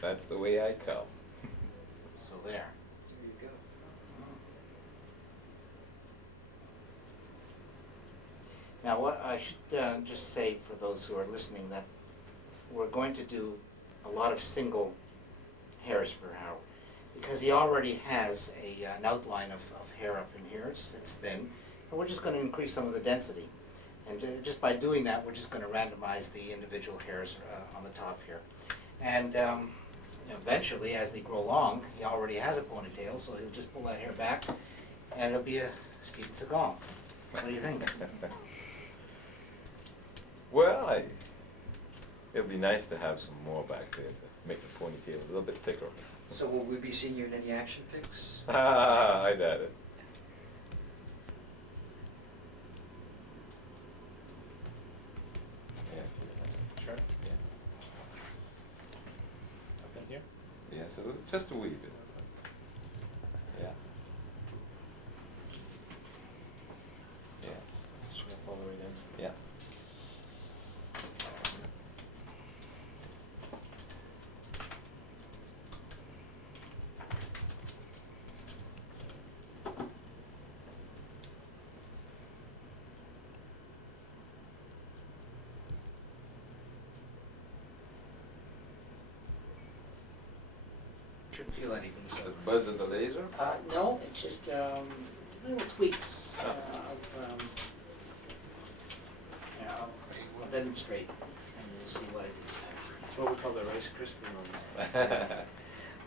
That's the way I come. So there. There you go. Now, what I should just say for those who are listening that we're going to do a lot of single hairs for Harold because he already has an outline of hair up in here. It's thin, and we're just going to increase some of the density. And just by doing that, we're just going to randomize the individual hairs on the top here. And eventually, as they grow long, he already has a ponytail, so he'll just pull that hair back, and he'll be a Steven Seagal. What do you think? Well, it'd be nice to have some more back there to make the ponytail a little bit thicker. So will we be seeing you in any action pics? Ah, I doubt it. Yeah, Sure. yeah. Up in here? Yes, just a wee bit. Yeah. Yeah. Straight all the way down. Yeah. Shouldn't feel anything. The So. buzz of the laser? No, it's just little tweaks I'll demonstrate and you'll see what it is. That's what we call the Rice Krispie moment.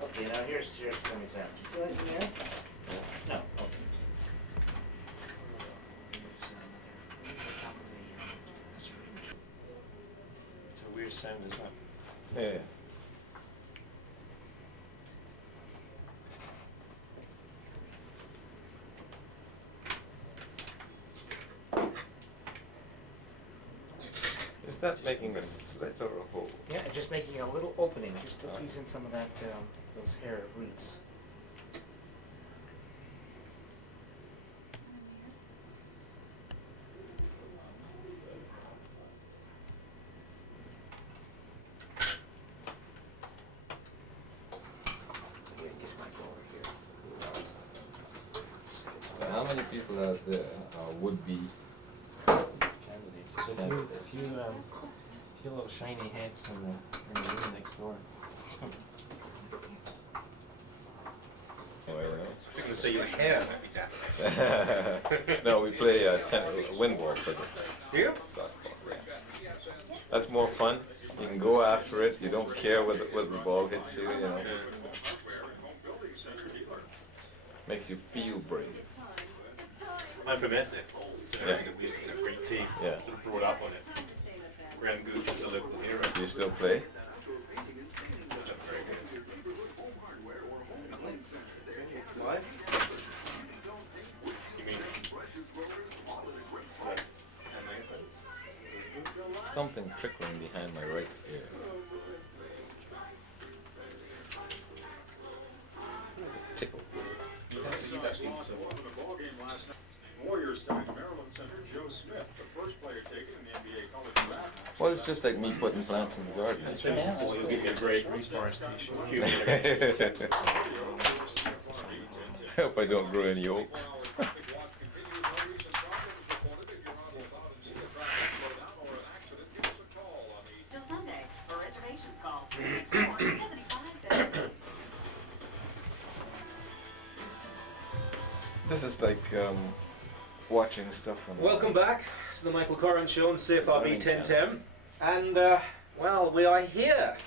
Okay, now here's an example. Do you feel anything there? No. Okay. It's a weird sound, isn't it? Yeah. Is that making a slit or a hole? Yeah, just making a little opening, just to ease in some of that, those hair roots. So how many people out there would be Candidates. So if you feel little shiny heads in the room next door. anyway, You're going to say your hair might be damp. no, we play wind walk for the Yeah? softball. Yeah. That's more fun. You can go after it. You don't care whether the ball hits you. You know. Makes you feel brave. I'm from Essex, so Yeah. we have a great team. Yeah. Brought up on it. Graham Gooch is a local hero. Do you still play? Very good. It's live? You mean? Something trickling behind my right ear. It tickles. Warriors signed Maryland center Joe Smith, the first player taken in the NBA college draft. Well, it's just like me putting plants in the garden. Or you'll give you a break, reforestation. I hope I don't grow any oaks. Till Sunday. For reservations, call 364-7570. This is like watching stuff on. Welcome back to the Michael Corrin Show on CFRB Morning, 1010. And, well, we are here.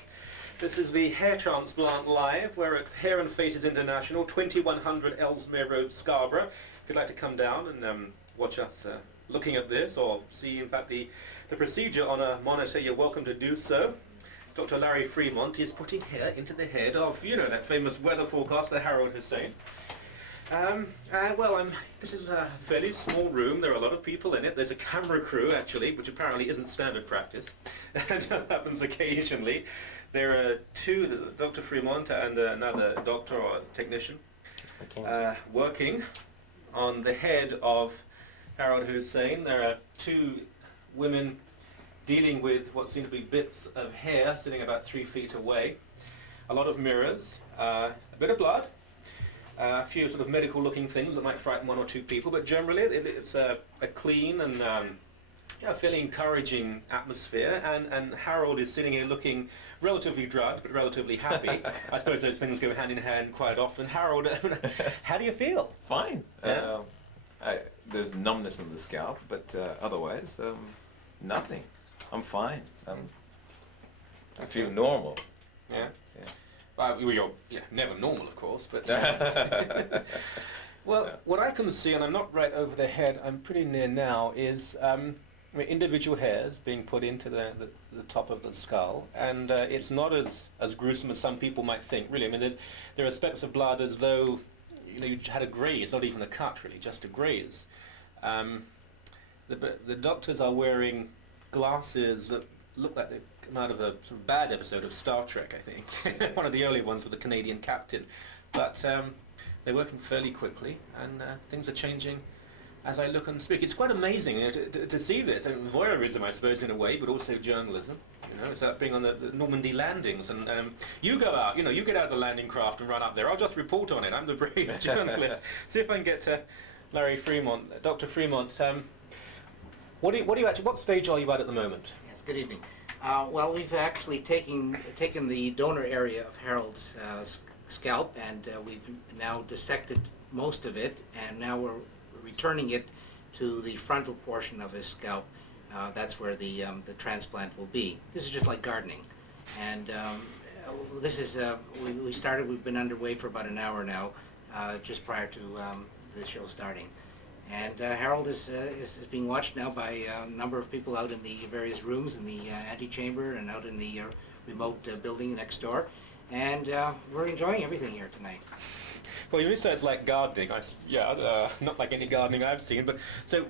This is the Hair Transplant Live. We're at Hair and Faces International, 2100 Ellesmere Road, Scarborough. If you'd like to come down and watch us looking at this or see, in fact, the procedure on a monitor, you're welcome to do so. Dr. Larry Fremont is putting hair into the head of, you know, that famous weather forecaster, Harold Hussein. This is a fairly small room. There are a lot of people in it. There's a camera crew, actually, which apparently isn't standard practice. And that happens occasionally. There are two, Dr. Fremont and another doctor or technician, working on the head of Harold Hussein. There are two women dealing with what seem to be bits of hair sitting about 3 feet away. a lot of mirrors, a bit of blood, a few sort of medical-looking things that might frighten one or two people, but generally it's a clean and fairly encouraging atmosphere, and Harold is sitting here looking relatively drugged but relatively happy. I suppose those things go hand in hand quite often. Harold, how do you feel? Fine. Yeah. There's numbness in the scalp, but otherwise, nothing. I'm fine. I feel normal. Yeah. Yeah. Well, you're never normal, of course, but... Well, what I can see, and I'm not right over the head, I'm pretty near now, is individual hairs being put into the top of the skull, and it's not as gruesome as some people might think, really. I mean, there are specks of blood as though you had a graze, not even a cut, really, just a graze. The doctors are wearing glasses that look like they've come out of a sort of bad episode of Star Trek, I think. One of the early ones with the Canadian captain. But they're working fairly quickly, and things are changing as I look and speak. It's quite amazing to see this. I mean, voyeurism, I suppose, in a way, but also journalism. It's like being on the Normandy landings, and you go out, you get out of the landing craft and run up there. I'll just report on it. I'm the brave journalist. See if I can get to Larry Fremont, Dr. Fremont. What stage are you at the moment? Yes, good evening. Well, we've actually taken the donor area of Harold's scalp, and we've now dissected most of it, and now we're returning it to the frontal portion of his scalp. That's where the transplant will be. This is just like gardening, and this is we've been underway for about an hour now, just prior to the show starting. And Harold is being watched now by a number of people out in the various rooms in the antechamber and out in the remote building next door. And we're enjoying everything here tonight. Well, you say it's like gardening. Not like any gardening I've seen. But so,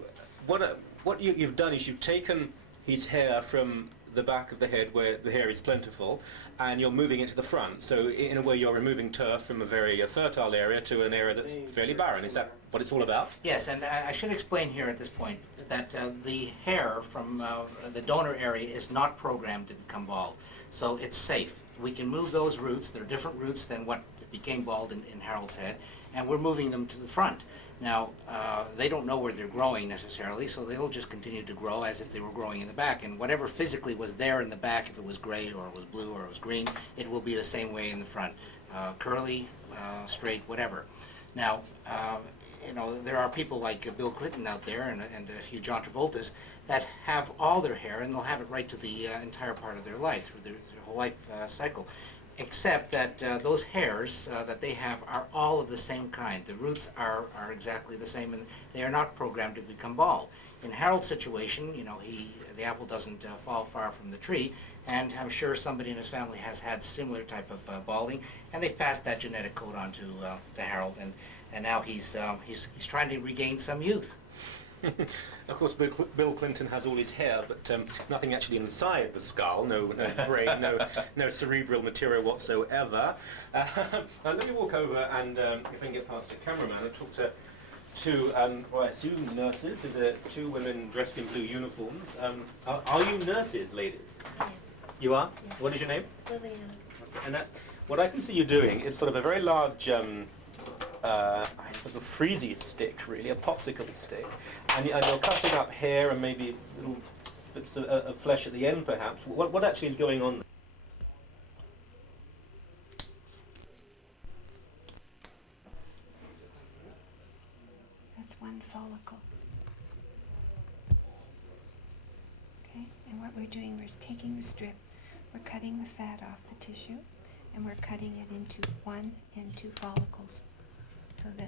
what you've done is you've taken his hair from the back of the head where the hair is plentiful, and you're moving it to the front. So in a way, you're removing turf from a very fertile area to an area that's fairly barren. Is that what it's all about? Yes, and I should explain here at this point that the hair from the donor area is not programmed to become bald, so it's safe. We can move those roots. They're different roots than what became bald in Harold's head, and we're moving them to the front. Now, they don't know where they're growing necessarily, so they'll just continue to grow as if they were growing in the back. And whatever physically was there in the back, if it was gray or it was blue or it was green, it will be the same way in the front. Curly, straight, whatever. Now, there are people like Bill Clinton out there and a few John Travoltas that have all their hair, and they'll have it right to the entire part of their life, through their whole life cycle. Except that those hairs that they have are all of the same kind. The roots are exactly the same, and they are not programmed to become bald. In Harold's situation, the apple doesn't fall far from the tree, and I'm sure somebody in his family has had similar type of balding, and they've passed that genetic code on to Harold, and now he's trying to regain some youth. Of course, Bill Clinton has all his hair, but nothing actually inside the skull, no brain, no cerebral material whatsoever. Now let me walk over and, if I can get past the cameraman, and talk to two, I assume nurses. There's two women dressed in blue uniforms. Are you nurses, ladies? Yeah. You are? Yeah. What is your name? Lillian. And what I can see you doing is sort of a very large sort of freezy stick, really, a popsicle stick, and you're cutting up hair and maybe little bits of flesh at the end, perhaps. What actually is going on there? That's one follicle. Okay, and what we're doing, we're taking the strip, we're cutting the fat off the tissue, and we're cutting it into 1 and 2 follicles.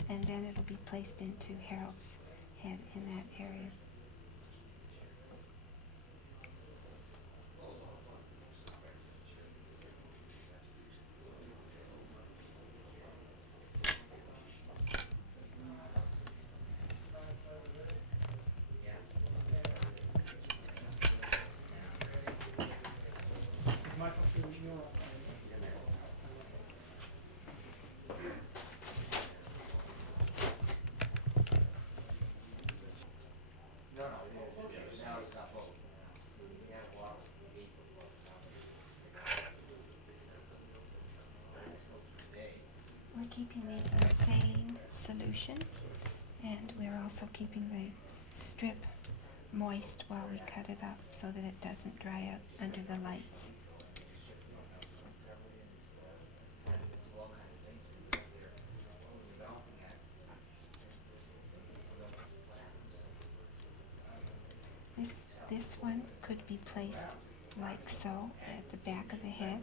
And then it'll be placed into Harold's head in that area. keeping these in saline solution, and we're also keeping the strip moist while we cut it up so that it doesn't dry out under the lights. This one could be placed like so at the back of the head,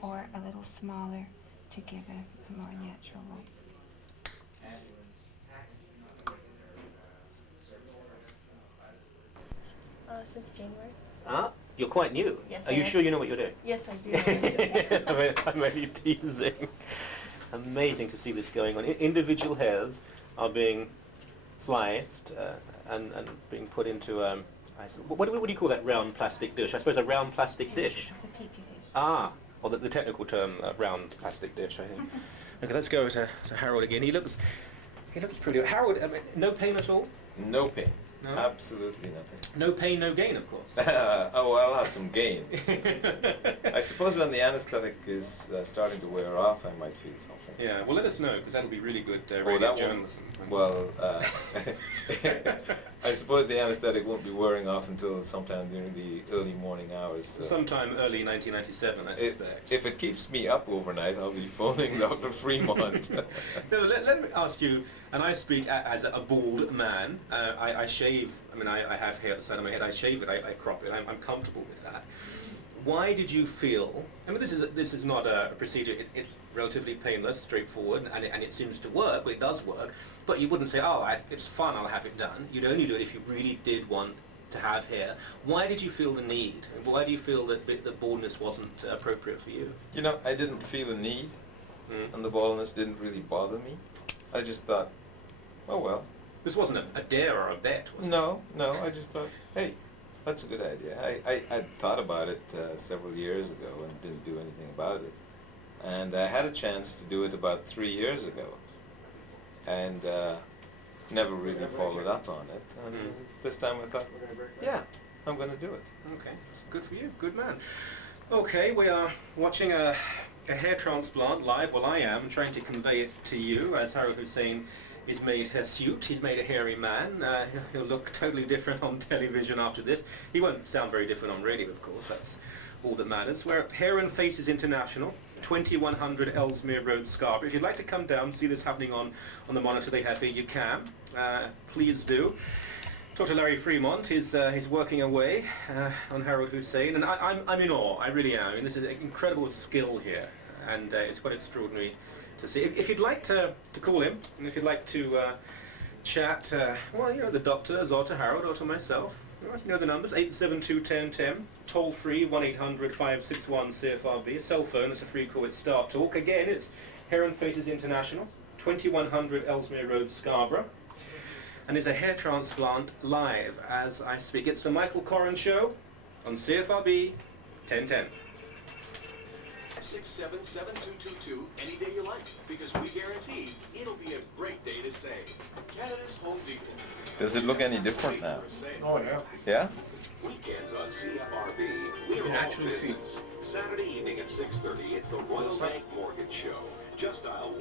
or a little smaller to give a more natural look. Since January. Ah, you're quite new. Yes, Are I you am. sure you know what you're doing? Yes, I do. know what I do. I'm only teasing. Amazing to see this going on. Individual hairs are being sliced and being put into what do you call that round plastic dish? I suppose a round plastic dish. It's a petri dish. Ah, or the technical term, round plastic dish, I think. Okay, let's go to Harold again. He looks pretty. Harold, no pain at all? No pain. No? Absolutely nothing. No pain, no gain, of course. Oh, well, I'll have some gain. I suppose when the anesthetic is starting to wear off, I might feel something. Yeah, well, let us know, because that'll be really good Oh, radio that journalism. Well, I suppose the anesthetic won't be wearing off until sometime during the early morning hours. So Sometime early 1997, I suspect. if it keeps me up overnight, I'll be phoning Dr. Fremont. No, let me ask you, and I speak as a bald man. I shave. I mean, I have hair at the side of my head. I shave it. I crop it. I'm comfortable with that. Why did you feel? I mean, this is not a procedure. It's relatively painless, straightforward, and it seems to work. It does work. But you wouldn't say, oh, it's fun. I'll have it done. You'd only do it if you really did want to have hair. Why did you feel the need? Why do you feel that baldness wasn't appropriate for you? You know, I didn't feel a need, and the baldness didn't really bother me. I just thought, oh well. This wasn't a dare or a bet, was it? No, I just thought, hey, that's a good idea. I'd thought about it several years ago and didn't do anything about it. And I had a chance to do it about 3 years ago, and never really followed up on it. And this time I thought, yeah, I'm going to do it. Okay, good for you, good man. Okay, we are watching a hair transplant live. Well, I am trying to convey it to you as Harold Hussein is made hirsute. He's made a hairy man. He'll look totally different on television after this. He won't sound very different on radio, of course. That's all that matters. We're at Hair and Faces International, 2100 Ellesmere Road, Scarborough. If you'd like to come down, see this happening on the monitor they have here, you can. Please do. Dr. Larry Fremont is working away on Harold Hussein, and I'm in awe. I really am. I mean, this is an incredible skill here, and it's quite extraordinary to see. If you'd like to call him, and if you'd like to chat, well, you know, the doctors, or to Harold, or to myself, you know the numbers, 872-1010, toll free, 1-800-561-CFRB, cell phone, it's a free call, it's Start Talk. Again, it's Hair and Faces International, 2100 Ellesmere Road, Scarborough. And it's a hair transplant live as I speak. It's the Michael Corrin Show on CFRB 1010. 677-7222 any day you like, because we guarantee it'll be a great day to save. Canada's Home Depot. Does it look any different now? Oh, yeah. Yeah? Weekends on CFRB, we're You can all actually see. business. Saturday evening at 6:30, it's the Royal Bank Mortgage Show. Just dial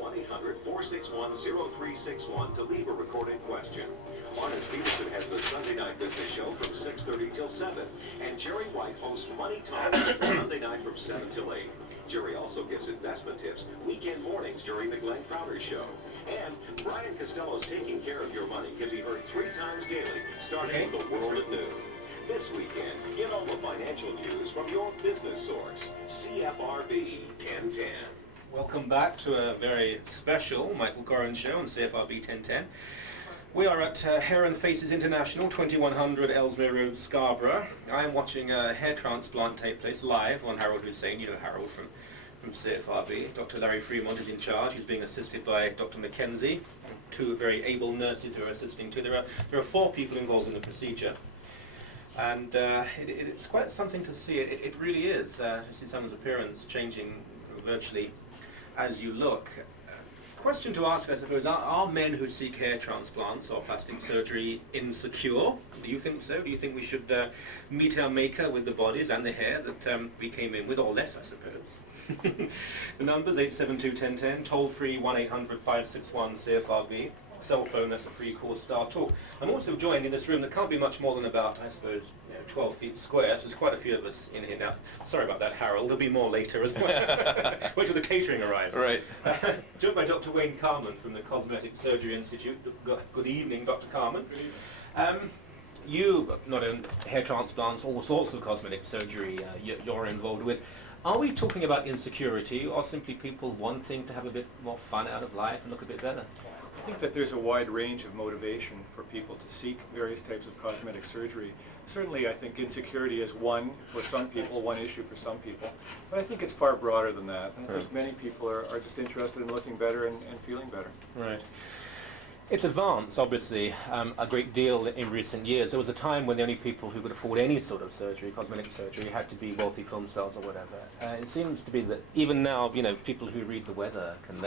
1-800-461-0361 to leave a recorded question. Honest Peterson has the Sunday night business show from 6:30 till 7, and Jerry White hosts Money Talk Sunday night from 7 till 8. Jerry also gives investment tips weekend mornings during the Glenn Crowder Show. And Brian Costello's Taking Care of Your Money can be heard 3 times daily, starting with The World at Noon. This weekend, get all the financial news from your business source, CFRB 1010. Welcome back to a very special Michael Corrin Show on CFRB 1010. We are at Hair and Faces International, 2100 Ellesmere Road, Scarborough. I am watching a hair transplant take place live on Harold Hussein. You know Harold from CFRB. Dr. Larry Fremont is in charge. He's being assisted by Dr. Mackenzie, 2 very able nurses who are assisting too. There are 4 people involved in the procedure. And it's quite something to see. It really is to see someone's appearance changing virtually as you look. question to ask, I suppose, are men who seek hair transplants or plastic surgery insecure? Do you think so? Do you think we should meet our maker with the bodies and the hair that we came in with, or less, I suppose? The numbers, 872-1010, toll-free 1-800-561-CFRB. Cell phone, that's a free call, Star Talk. I'm also joined in this room that can't be much more than about, I suppose, 12 feet square, so there's quite a few of us in here now. Sorry about that, Harold, there'll be more later as well. Wait till the catering arrives. Right. Joined by Dr. Wayne Carman from the Cosmetic Surgery Institute. Good evening, Dr. Carman. Good evening. You, not only hair transplants, all sorts of cosmetic surgery you're involved with. Are we talking about insecurity, or simply people wanting to have a bit more fun out of life and look a bit better? I think that there's a wide range of motivation for people to seek various types of cosmetic surgery. Certainly, I think insecurity is one for some people, one issue for some people, but I think it's far broader than that. And I think many people are just interested in looking better and feeling better. Right. It's advanced, obviously, a great deal in recent years. There was a time when the only people who could afford any sort of surgery, cosmetic surgery, had to be wealthy film stars or whatever. It seems to be that even now, people who read the weather can.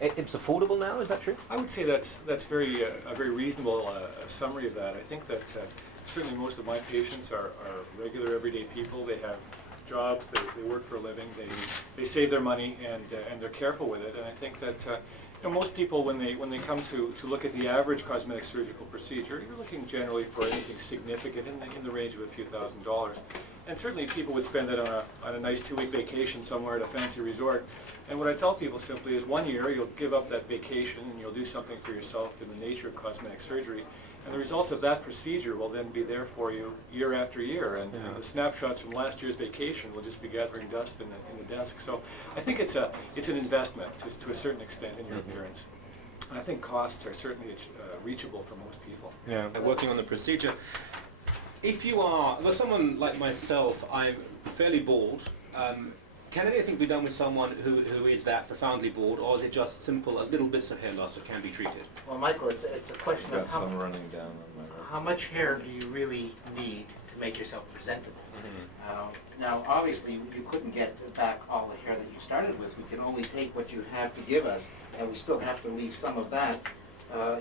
It's affordable now. Is that true? I would say that's a very reasonable summary of that. I think that certainly most of my patients are regular everyday people. They have jobs, they work for a living, they save their money, and they're careful with it. And I think that most people, when they come to look at the average cosmetic surgical procedure, you're looking generally for anything significant in the range of a few $1,000s. And certainly people would spend that on a nice 2-week vacation somewhere at a fancy resort. And what I tell people simply is 1 year you'll give up that vacation and you'll do something for yourself in the nature of cosmetic surgery. And the results of that procedure will then be there for you year after year. And the snapshots from last year's vacation will just be gathering dust in the desk. So I think it's an investment just to a certain extent in your appearance. And I think costs are certainly reachable for most people. Yeah. Working on the procedure. If you are, well, someone like myself, I'm fairly bald. Can anything be done with someone who is that profoundly bald, or is it just simple, little bits of hair loss that can be treated? Well, Michael, it's a question of Got some running down on my right how much hair do you really need to make yourself presentable? Now, obviously, you couldn't get back all the hair that you started with. We can only take what you have to give us, and we still have to leave some of that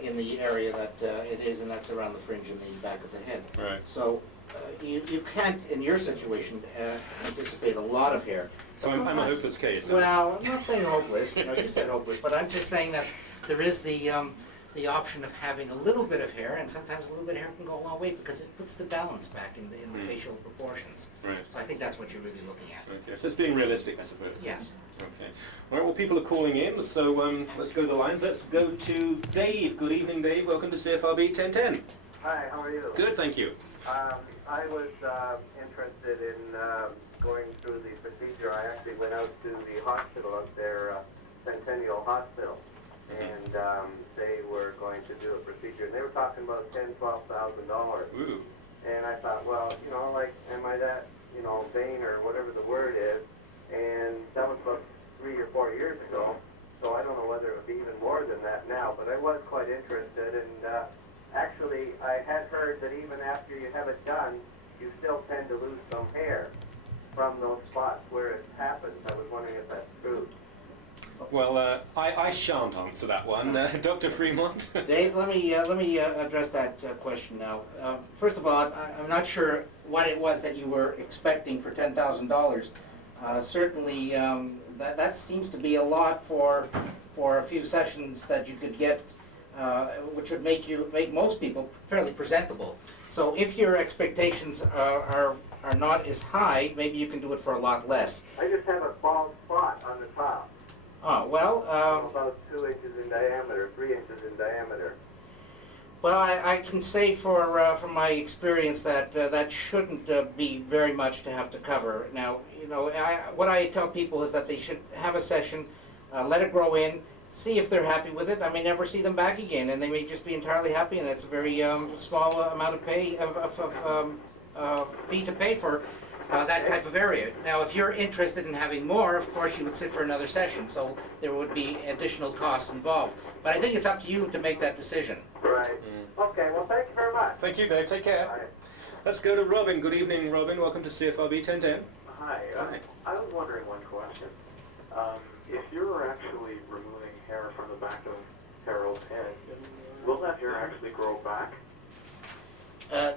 in the area that it is, and that's around the fringe and the back of the head. Right. So you can't, in your situation, anticipate a lot of hair. So I'm a hopeless case. Well, I'm not saying hopeless. No, you said hopeless, but I'm just saying that there is the option of having a little bit of hair, and sometimes a little bit of hair can go a long way because it puts the balance back in the facial proportions. Right. So I think that's what you're really looking at. Okay. So it's being realistic, I suppose. Yes. Okay. All right. Well, people are calling in, so let's go to the lines. Let's go to Dave. Good evening, Dave. Welcome to CFRB 1010. Hi. How are you? Good, thank you. I was interested in going through the procedure. I actually went out to the hospital up there, Centennial Hospital, and they were going to do a procedure, and they were talking about $10,000–$12,000. Ooh. And I thought, well, am I that, vain or whatever the word is? And that was about 3 or 4 years ago, so I don't know whether it would be even more than that now, but I was quite interested, and actually, I had heard that even after you have it done, you still tend to lose some hair from those spots where it happens. I was wondering if that's true. Well, I shan't answer that one. Dr. Fremont? Dave, let me address that question now. First of all, I'm not sure what it was that you were expecting for $10,000. Certainly, that seems to be a lot for a few sessions that you could get, which would make most people fairly presentable. So if your expectations are not as high, maybe you can do it for a lot less. I just have a bald spot on the top. Oh, well... about 2 inches in diameter, 3 inches in diameter. Well, I can say from my experience that that shouldn't be very much to have to cover. Now, what I tell people is that they should have a session, let it grow in, see if they're happy with it. I may never see them back again, and they may just be entirely happy, and it's a very small amount of fee to pay for that type of area. Now, if you're interested in having more, of course, you would sit for another session, so there would be additional costs involved. But I think it's up to you to make that decision. Right. Okay, well, thank you very much. Thank you, Dave. Take care. Bye. Let's go to Robin. Good evening, Robin. Welcome to CFRB 1010. Hi. I was wondering one question. If you're actually removing hair from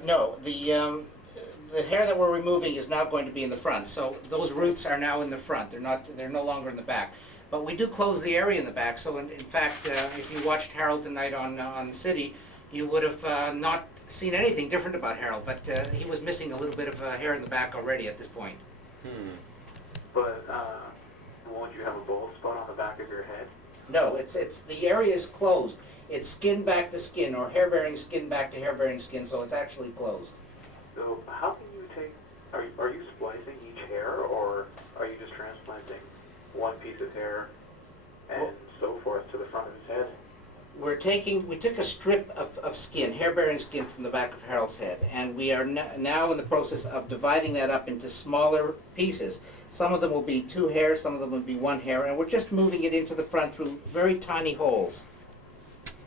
No, the hair that we're removing is now going to be in the front. So those roots are now in the front. They're no longer in the back. But we do close the area in the back. So in fact, if you watched Harold tonight on City, you would have not seen anything different about Harold. But he was missing a little bit of hair in the back already at this point. But won't you have a bald spot on the back of your head? No, it's the area is closed. It's skin back to skin, or hair-bearing skin back to hair-bearing skin. So it's actually closed. So how can you take, are you splicing each hair, or are you just transplanting one piece of hair and so forth to the front of his head? We took a strip of skin, hair-bearing skin from the back of Harold's head, and we are now in the process of dividing that up into smaller pieces. Some of them will be 2 hairs, some of them will be 1 hair, and we're just moving it into the front through very tiny holes.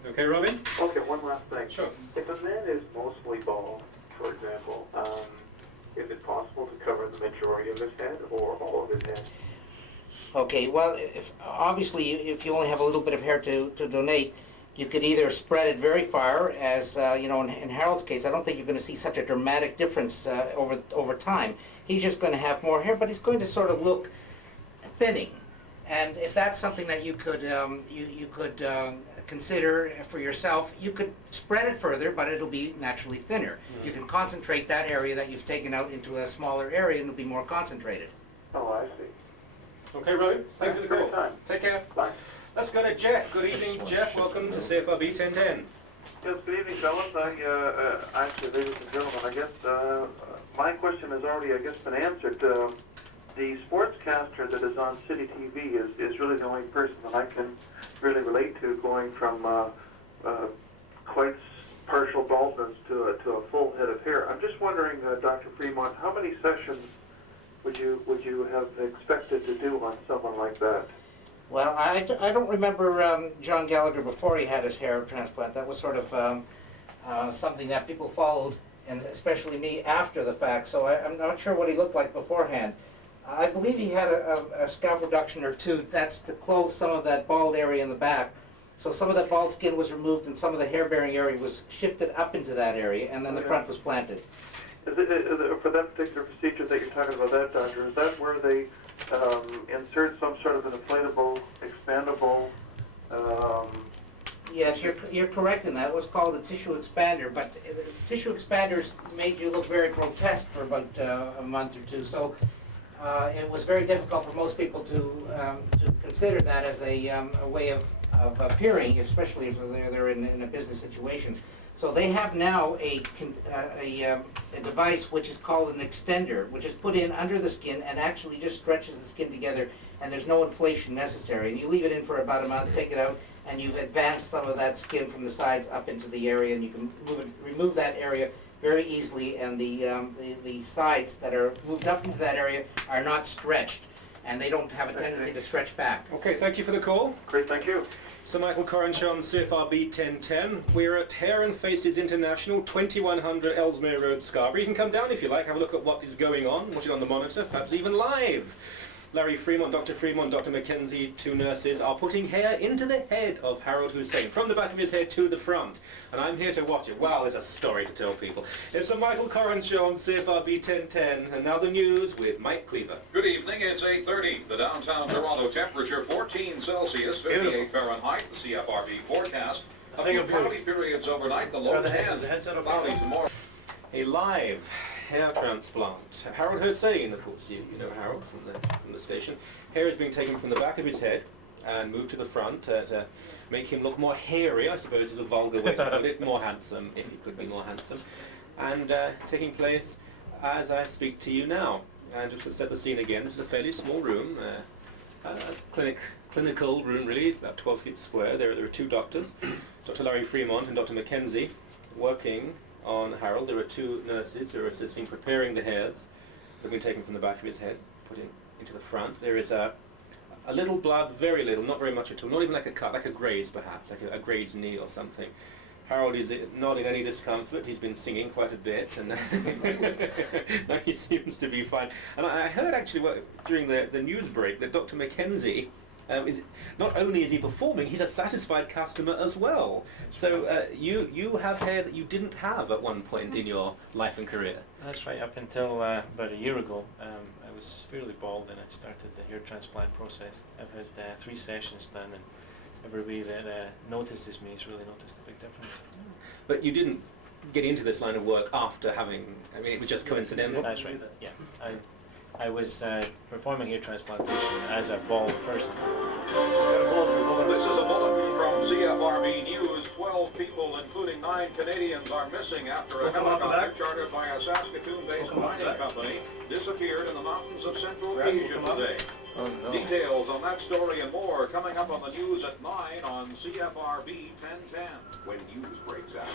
Okay, Robin? Okay, one last thing. Sure. If a man is mostly bald, for example, is it possible to cover the majority of his head or all of his head? Okay, well, obviously, if you only have a little bit of hair to donate, you could either spread it very far, as you know, in Harold's case, I don't think you're going to see such a dramatic difference over time. He's just going to have more hair, but he's going to sort of look thinning. And if that's something that you could consider for yourself, you could spread it further, but it'll be naturally thinner. You can concentrate that area that you've taken out into a smaller area, and it'll be more concentrated. Oh, I see. Okay, Robin. Thank you for the call. Time. Take care. Bye. Let's go to Jeff. Good evening, Jeff. Welcome to CFRB 1010. Yes, good evening, fellas. Actually, ladies and gentlemen, I guess my question has already, been answered. The sportscaster that is on City TV is really the only person that I can really relate to, going from quite partial baldness to a full head of hair. I'm just wondering, Dr. Fremont, how many sessions would you have expected to do on someone like that? Well, I don't remember John Gallagher before he had his hair transplant. That was sort of something that people followed, and especially me, after the fact. So I'm not sure what he looked like beforehand. I believe he had a scalp reduction or 2. That's to close some of that bald area in the back. So some of that bald skin was removed, and some of the hair-bearing area was shifted up into that area, and then the front was planted. Is it for that particular procedure that you're talking about, that doctor? Is that where they insert some sort of an inflatable, expandable? Yes, you're correct in that. It was called a tissue expander, but the tissue expanders made you look very grotesque for about a month or 2. So it was very difficult for most people to consider that as a way of appearing, especially if they're in a business situation. So they have now a device which is called an extender, which is put in under the skin and actually just stretches the skin together, and there's no inflation necessary. And you leave it in for about a month, take it out, and you've advanced some of that skin from the sides up into the area, and you can remove that area very easily, and the sides that are moved up into that area are not stretched, and they don't have a tendency to stretch back. Okay, thank you for the call. Great, thank you. So Michael Corrinshaw on CFRB 1010. We're at Hair and Faces International, 2100 Ellesmere Road, Scarborough. You can come down if you like, have a look at what is going on, watch it on the monitor, perhaps even live. Larry Fremont, Dr. Mackenzie, 2 nurses, are putting hair into the head of Harold Hussein, from the back of his head to the front. And I'm here to watch it. Wow, there's a story to tell people. It's a Michael Corrinshaw on CFRB 1010. And now the news with Mike Cleaver. Good evening, it's 8:30. The downtown Toronto temperature 14 Celsius, 58 Fahrenheit. The CFRB forecast. A few cloudy periods overnight, the low 10. Cloudy tomorrow. A live hair transplant. Harold Hussein, of course, you know Harold from the station. Hair is being taken from the back of his head and moved to the front to make him look more hairy, I suppose is a vulgar way to put it, more handsome, if he could be more handsome. And taking place as I speak to you now. And just to set the scene again, this is a fairly small room, a clinical room really, it's about 12 feet square. There are 2 doctors, Dr. Larry Fremont and Dr. Mackenzie, working on Harold. There are 2 nurses who are assisting preparing the hairs that have been taken from the back of his head, put into the front. There is a little blood, very little, not very much at all, not even like a cut, like a graze perhaps, like a grazed knee or something. Harold is not in any discomfort. He's been singing quite a bit, and he seems to be fine. And I heard actually during the news break that Dr. Mackenzie not only is he performing, he's a satisfied customer as well. So you have hair that you didn't have at one point in your life and career. That's right. Up until about a year ago, I was severely bald, and I started the hair transplant process. I've had 3 sessions done, and everybody that notices me has really noticed a big difference. But you didn't get into this line of work after having, I mean, it was just coincidental? That's right, yeah. I was performing hair transplantation as a bald person. This is a bulletin from CFRB News. 12 people, including 9 Canadians, are missing after a helicopter chartered by a Saskatoon-based mining company disappeared in the mountains of Central Asia today. Oh, no. Details on that story and more coming up on the news at 9 on CFRB 1010. When news breaks out,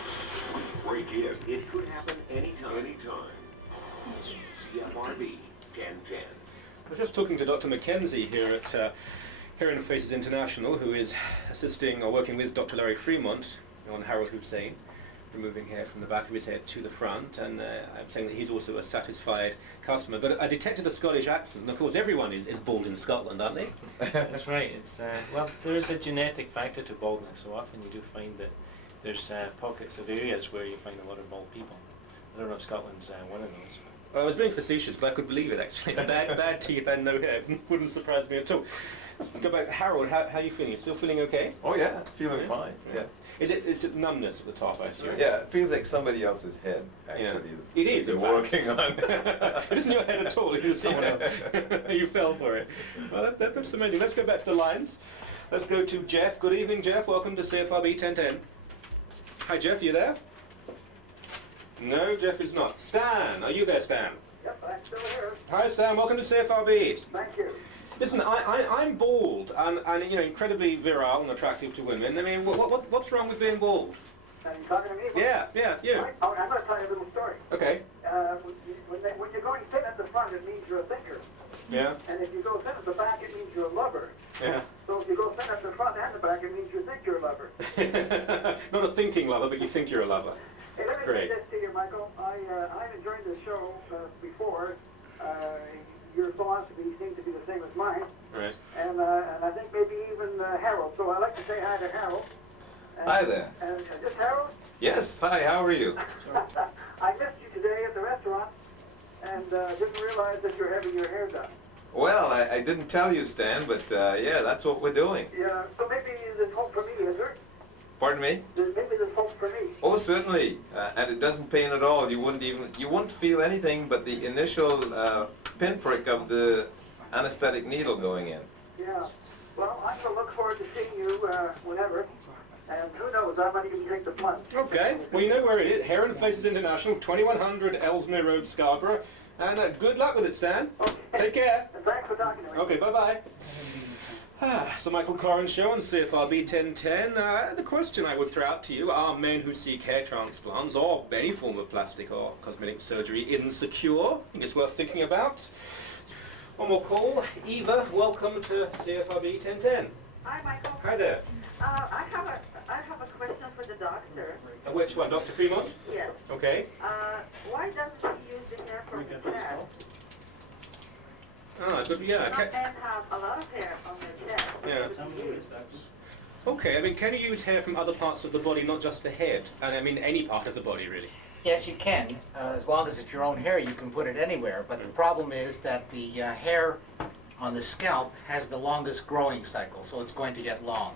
we break in. It could happen anytime. CFRB 1010. I was just talking to Dr. Mackenzie here at Hair and Faces International, who is assisting or working with Dr. Larry Fremont on Harold Hussein, removing hair from the back of his head to the front, and I'm saying that he's also a satisfied customer. But I detected a Scottish accent, and of course everyone is bald in Scotland, aren't they? That's right. It's well, there is a genetic factor to baldness, so often you do find that there's pockets of areas where you find a lot of bald people. I don't know if Scotland's one of those. Well, I was being facetious, but I could believe it actually. Bad teeth and no hair wouldn't surprise me at all. Let's go back. Harold, how are you feeling? You still feeling okay? Oh yeah, feeling fine. Yeah. Is it numbness at the top, I assume? Yeah, it feels like somebody else's head, actually. It is, They're in fact. working on. It isn't your head at all, it is someone else. You fell for it. Well, that's amazing. Let's go back to the lines. Let's go to Jeff. Good evening, Jeff. Welcome to CFRB 1010. Hi, Jeff. You there? No, Jeff is not. Stan, are you there, Stan? Yep, I'm still here. Hi, Stan. Welcome to CFRB. Thank you. Listen, I'm bald and incredibly virile and attractive to women. I mean, what's wrong with being bald? Are you talking to me? Yeah, you. I'm going to tell you a little story. Okay. When you're going thin at the front, it means you're a thinker. Yeah. And if you go thin at the back, it means you're a lover. Yeah. So if you go thin at the front and the back, it means you think you're a lover. Not a thinking lover, but you think you're a lover. Hey, let me Great. say this to you, Michael. I've enjoyed the show before. Your philosophy seems to be the same as mine. Right. And I think maybe even Harold. So I'd like to say hi to Harold. Hi there. And just Harold? Yes, hi, how are you? I missed you today at the restaurant and didn't realize that you're having your hair done. Well, I didn't tell you, Stan, but yeah, that's what we're doing. Yeah, so maybe there's hope for me, is there? Pardon me? Maybe there's hope for me. Oh, certainly. And it doesn't pain at all. You wouldn't feel anything but the initial pinprick of the anesthetic needle going in. Yeah. Well, I'm going to look forward to seeing you whenever. And who knows, I might even take the plunge. Okay. Well, you know where it is. Hair and Faces International, 2100 Ellesmere Road, Scarborough. And good luck with it, Stan. Okay. Take care. And thanks for talking to me. Okay, bye-bye. So Michael Corrin Show on CFRB 1010. The question I would throw out to you, are men who seek hair transplants or any form of plastic or cosmetic surgery insecure? I think it's worth thinking about. One more call. Eva, welcome to CFRB 1010. Hi, Michael. Hi there. I have a question for the doctor. Which one, Dr. Fremont? Yes. Okay. Why doesn't he use the hair from the chest? Ah, good, yeah. Some men have a lot of hair on their chest. Yeah. Okay, I mean, can you use hair from other parts of the body, not just the head? And I mean, any part of the body, really? Yes, you can. As long as it's your own hair, you can put it anywhere. But the problem is that the hair on the scalp has the longest growing cycle, so it's going to get long.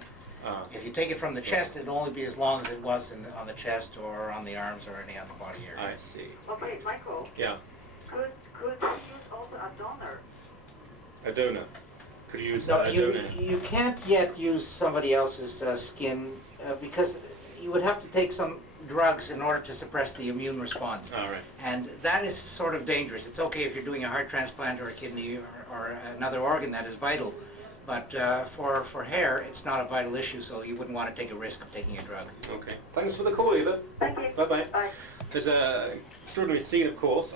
If you take it from the chest, it'll only be as long as it was on the chest or on the arms or any other body area. I see. Okay, Michael. Yeah. Could you use also a donor? A donor. Could you use No, a donor? you can't yet use somebody else's skin because you would have to take some drugs in order to suppress the immune response. All right. And that is sort of dangerous. It's okay if you're doing a heart transplant or a kidney or another organ that is vital. But for hair, it's not a vital issue, so you wouldn't want to take a risk of taking a drug. Okay. Thanks for the call, Eva. Thank you. Bye-bye. Bye. There's an extraordinary scene, of course,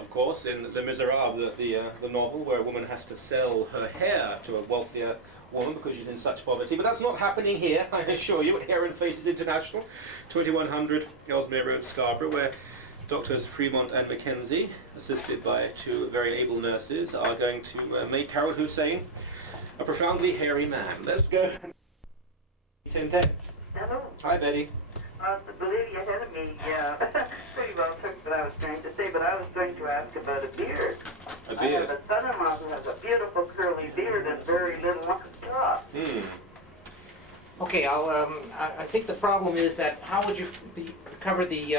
in Les Miserables, the novel, where a woman has to sell her hair to a wealthier woman because she's in such poverty. But that's not happening here, I assure you, at Hair and Faces International, 2100 Ellesmere Road, Scarborough, where Doctors Fremont and Mackenzie, assisted by 2 very able nurses, are going to make Harold Hussein a profoundly hairy man. Let's go. 1010. Hello. Hi, Betty. The lady ahead of me pretty well took what I was going to say, but I was going to ask about a beard. A I beard. have a son-in-law who has a beautiful curly beard and very little on the top. Okay, I think the problem is that how would you cover the